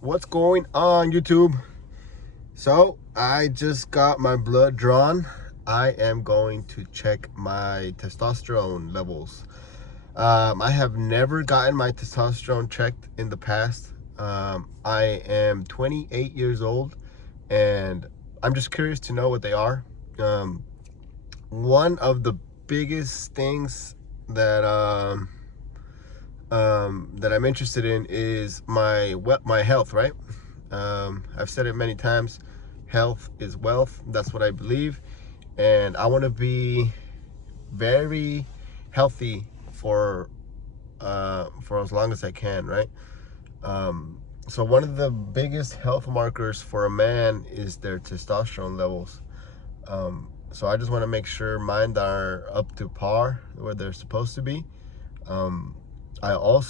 What's going on, YouTube? So I just got my blood drawn. I am going to check my testosterone levels. I have never gotten my testosterone checked in the past. I am 28 years old, and I'm just curious to know what they are. One of the biggest things that that I'm interested in is my health, right? I've said it many times. Health is wealth. That's what I believe, and I want to be very healthy for as long as I can, right? So one of the biggest health markers for a man is their testosterone levels. So I just want to make sure mine are up to par where they're supposed to be. I um,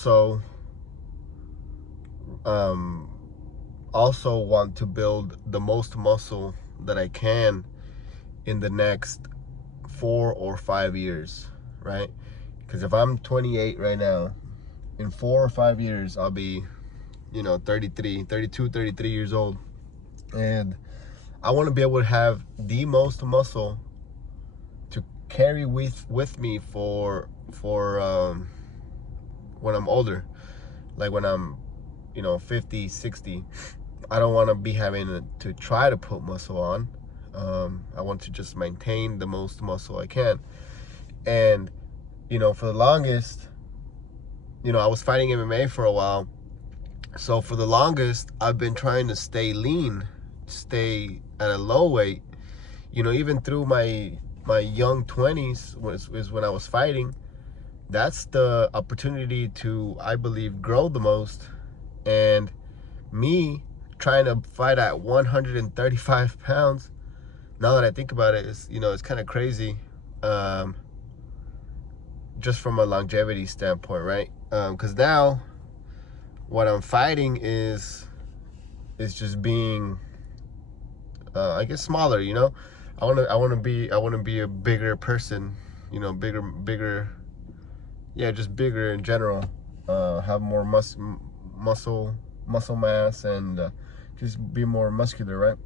also want to build the most muscle that I can in the next 4 or 5 years, right? Because if I'm 28 right now, in 4 or 5 years, I'll be, 33 years old. And I want to be able to have the most muscle to carry with me for when I'm older, like when I'm 50, 60. I don't want to be having to try to put muscle on. I want to just maintain the most muscle I can. And for the longest, I was fighting MMA for a while. So for the longest, I've been trying to stay lean, stay at a low weight. Even through my young 20s is when I was fighting. That's the opportunity to, I believe, grow the most. And me trying to fight at 135 pounds, now that I think about it, it's kind of crazy, just from a longevity standpoint, right? Because now what I'm fighting is just being, I guess, smaller. I want to be a bigger person, bigger, yeah, just bigger in general. Have more muscle mass, and just be more muscular, right?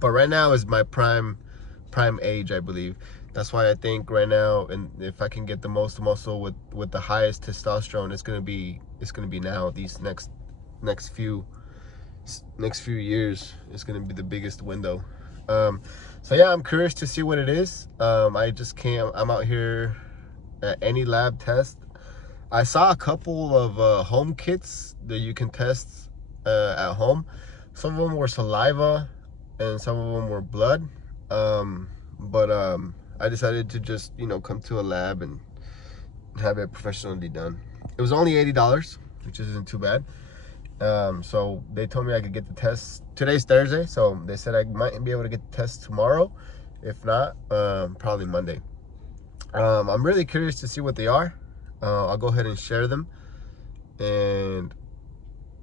But right now is my prime age, I believe. That's why I think right now, and if I can get the most muscle with the highest testosterone, it's gonna be now. These next few years, it's gonna be the biggest window. So yeah, I'm curious to see what it is. I just can't. I'm out here at any lab test. I saw a couple of home kits that you can test at home. Some of them were saliva, and some of them were blood. But I decided to just come to a lab and have it professionally done. It was only $80, which isn't too bad. So they told me I could get the test. Today's Thursday, so they said I might be able to get the test tomorrow. If not, probably Monday. I'm really curious to see what they are. I'll go ahead and share them. And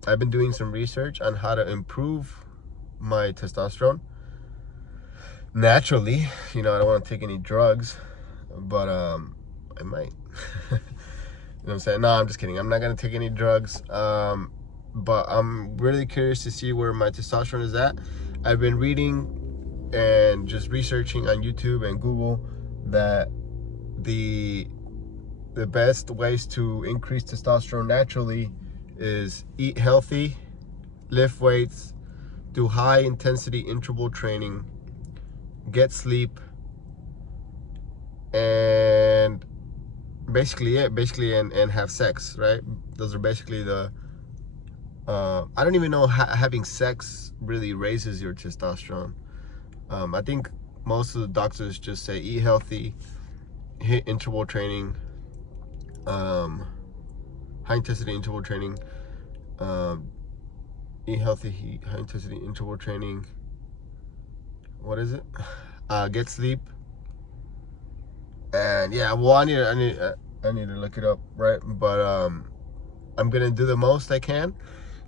I've been doing some research on how to improve my testosterone naturally. I don't want to take any drugs, but I might. You know what I'm saying? No, I'm just kidding. I'm not gonna take any drugs. But I'm really curious to see where my testosterone is at. I've been reading and just researching on YouTube and Google that the best ways to increase testosterone naturally is eat healthy, lift weights, do high intensity interval training, get sleep, and basically and have sex, right? Those are basically the I don't even know having sex really raises your testosterone. I think most of the doctors just say eat healthy, hit interval training, high intensity interval training, eat healthy, high intensity interval training. What is it? Get sleep. And yeah, well, I need to look it up, right? But I'm gonna do the most I can.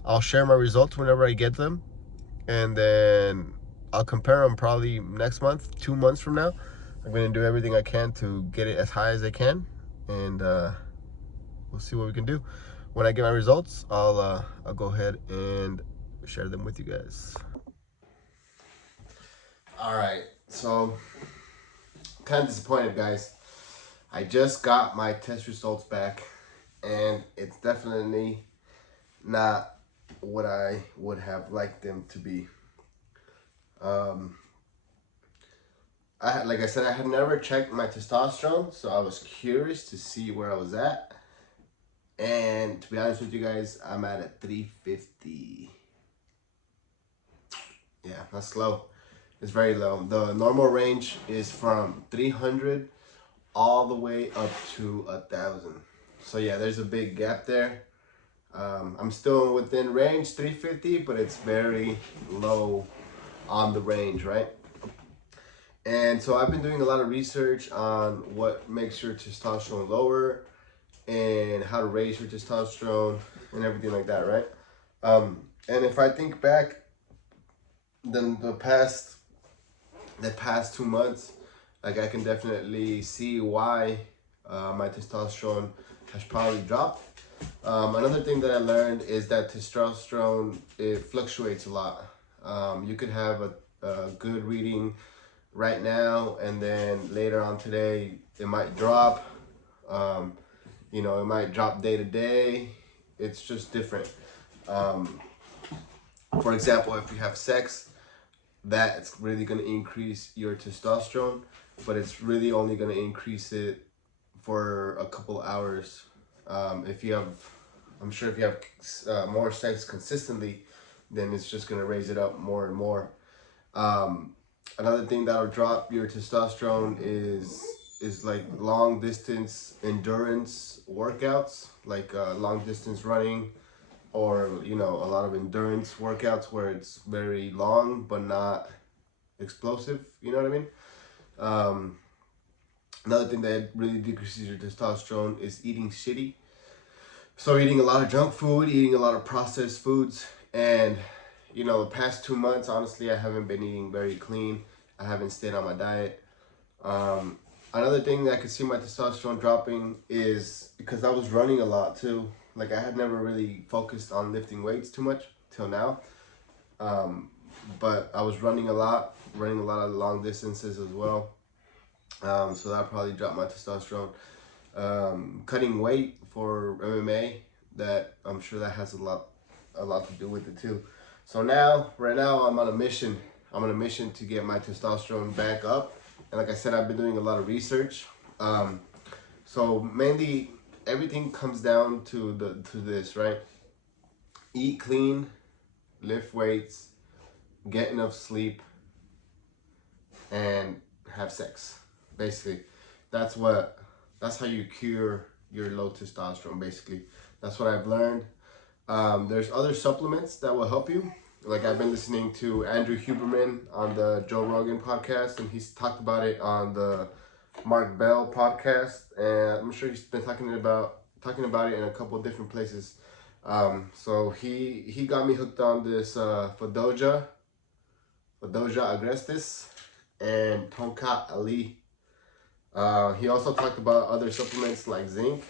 I'll share my results whenever I get them, and then I'll compare them probably next month, 2 months from now. I'm gonna do everything I can to get it as high as I can, and we'll see what we can do. when I get my results, I'll go ahead and share them with you guys. All right, so kind of disappointed, guys. I just got my test results back, and it's definitely not what I would have liked them to be. Like I said, I had never checked my testosterone, so I was curious to see where I was at. And to be honest with you guys, I'm at a 350. Yeah, that's low. It's very low. The normal range is from 300 all the way up to 1,000. So yeah, there's a big gap there. I'm still within range, 350, but it's very low on the range, right? And so I've been doing a lot of research on what makes your testosterone lower and how to raise your testosterone and everything like that, right? And if I think back, then the past 2 months, like I can definitely see why my testosterone has probably dropped. Another thing that I learned is that testosterone, it fluctuates a lot. You could have a good reading right now, and then later on today it might drop. You know, it might drop day to day. It's just different. For example, if you have sex, that's really going to increase your testosterone, but it's really only going to increase it for a couple hours. If you have, I'm sure if you have more sex consistently, then it's just going to raise it up more and more. Another thing that'll drop your testosterone is like long distance endurance workouts, like long distance running, or you know, a lot of endurance workouts where it's very long but not explosive. You know what I mean? Another thing that really decreases your testosterone is eating shitty. So eating a lot of junk food, eating a lot of processed foods, and you know, the past 2 months, honestly, I haven't been eating very clean. I haven't stayed on my diet. Another thing that I could see my testosterone dropping is because I was running a lot too. Like I had never really focused on lifting weights too much till now. But I was running a lot of long distances as well. So that probably dropped my testosterone. Cutting weight for MMA, that I'm sure that has a lot to do with it too. So right now I'm on a mission. I'm on a mission to get my testosterone back up. And like I said, I've been doing a lot of research. So mainly everything comes down to this, right? Eat clean, lift weights, get enough sleep, and have sex. Basically, that's how you cure your low testosterone. Basically, that's what I've learned. There's other supplements that will help you. Like I've been listening to Andrew Huberman on the Joe Rogan podcast, and he's talked about it on the Mark Bell podcast, and I'm sure he's been talking about it in a couple of different places. So he got me hooked on this Fadoja agrestis and Tonkat Ali. He also talked about other supplements like zinc.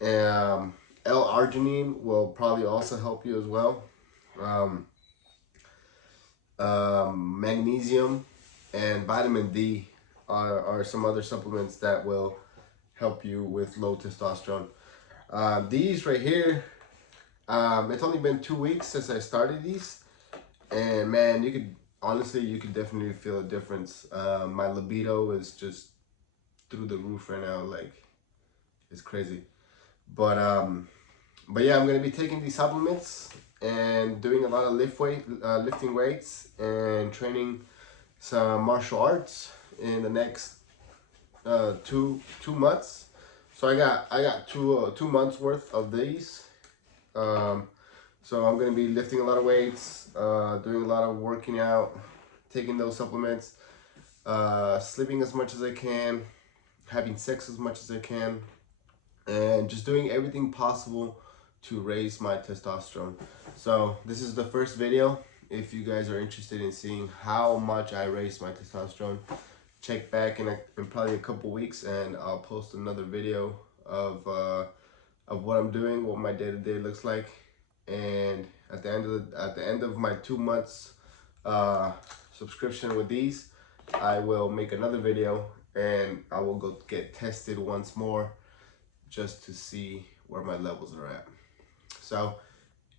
L-arginine will probably also help you as well. Magnesium and vitamin D are some other supplements that will help you with low testosterone. These right here, it's only been 2 weeks since I started these, and man, you could definitely feel a difference. My libido is just through the roof right now, like it's crazy. But yeah, I'm gonna be taking these supplements and doing a lot of lifting weights and training some martial arts in the next 2 months. So I got 2 months worth of these. So I'm gonna be lifting a lot of weights, doing a lot of working out, taking those supplements, sleeping as much as I can, having sex as much as I can, and just doing everything possible to raise my testosterone. So this is the first video. If you guys are interested in seeing how much I raised my testosterone, check back in probably a couple weeks, and I'll post another video of of what I'm doing, what my day-to-day looks like. And at the end of my 2 months subscription with these, I will make another video and I will go get tested once more just to see where my levels are at. So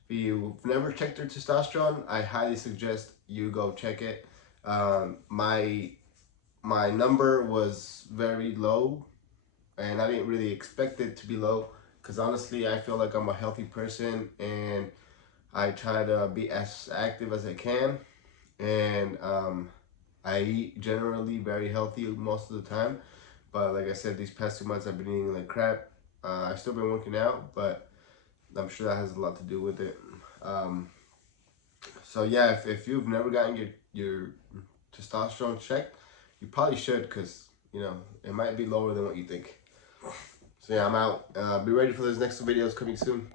if you've never checked your testosterone, I highly suggest you go check it. My number was very low, and I didn't really expect it to be low, because honestly I feel like I'm a healthy person and I try to be as active as I can, and I eat generally very healthy most of the time. But like I said, these past 2 months I've been eating like crap. I've still been working out, but I'm sure that has a lot to do with it. So yeah, if you've never gotten your testosterone checked, you probably should, because you know it might be lower than what you think. So yeah, I'm out. Be ready for those next videos coming soon.